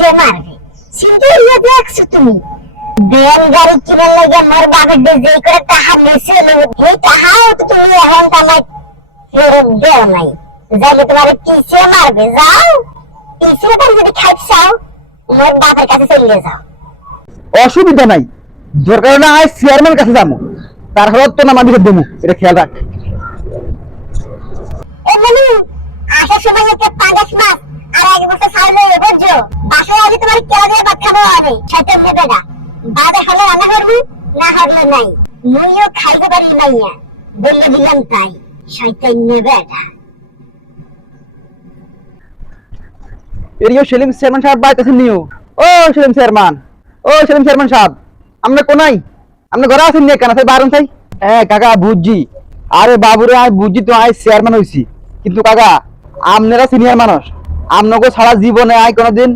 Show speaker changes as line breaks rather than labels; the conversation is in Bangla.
সে মারবে কিন্তু ইয়ে দেখছ তুমি বেন গাড়ি কিনার লাগে মোর বাবার যে করে টাকা নিয়েছিল এই টাকাও তো তুমি এখন তামাই ফেরত দেও নাই। যাইলে তোমার পিছিয়ে মারবে যাও। পিছিয়ে যদি খাইতে চাও মোর বাবার কাছে চলে যাও।
অসুবিধা নাই। দরকার না আয় চেয়ারম্যান কাছে যাব। তার হলত তো নামা দিকে দেবো। এটা খেয়াল রাখ।
এমনি আসার সময় একটা পাঙ্গাস মাছ আর এক বছর ছাড়বে বুঝছ আগে তোমার কেলা দিয়ে ভাত খাব হবে সেটা নেবে না বাদে হলে রান্না করবি না হলে নাই মুইও খাইতে পারি নাইয়া বললে দিলাম তাই শয়তান নেবে এটা
এরিও সেলিম সাহেব নিও ও সেলিম চেয়ারম্যান ও সেলিম সাহেব, আমরা কোনাই? আপনি ঘরে আছেন নিয়ে কেন বারণ হ্যাঁ কাকা, বুঝছি। আরে বাবুরে আয় বুঝছি তো আয় চেয়ারম্যান হইছি। কিন্তু কাকা, আপনারা সিনিয়র মানুষ। আপনাকে সারা জীবনে আয় কোনোদিন